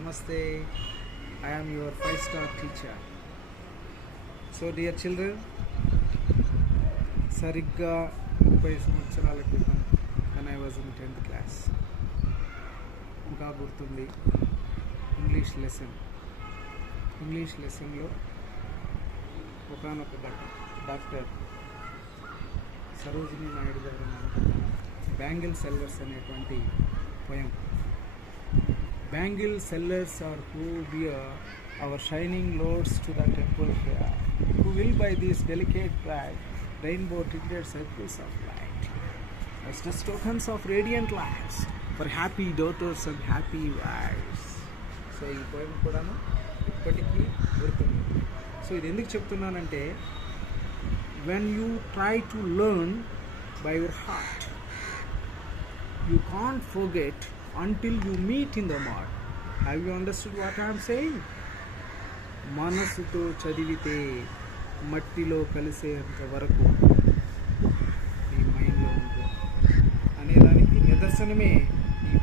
Namaste, I am your 5-star teacher. So dear children, సరిగ్గా 30 సంవత్సరాల క్రితం when I was in 10th class, ఇంకా గుర్తుంది ఇంగ్లీష్ లెసన్లో ఒకానొక డాక్టర్ సరోజినీ నాయుడు గారు బ్యాంగిల్ సెల్లర్స్ అనేటువంటి poem. Bangle sellers are who bear our shining lords to the temple fair, who will by these delicate bright rainbow tinted circles of light, as just tokens of radiant lives for happy daughters and happy wives. So ఈ poem కూడాను ఇప్పటికీ గుర్తుంది. So ఇది ఎందుకు చెప్తున్నానంటే, when you try to learn by your heart, you can't forget until you meet in the mud. Have you understood what I am saying? మనసుతో చదివితే మట్టిలో కలిసేంత వరకు మీ మైండ్లో ఉంటుంది అనేదానికి నిదర్శనమే ఈ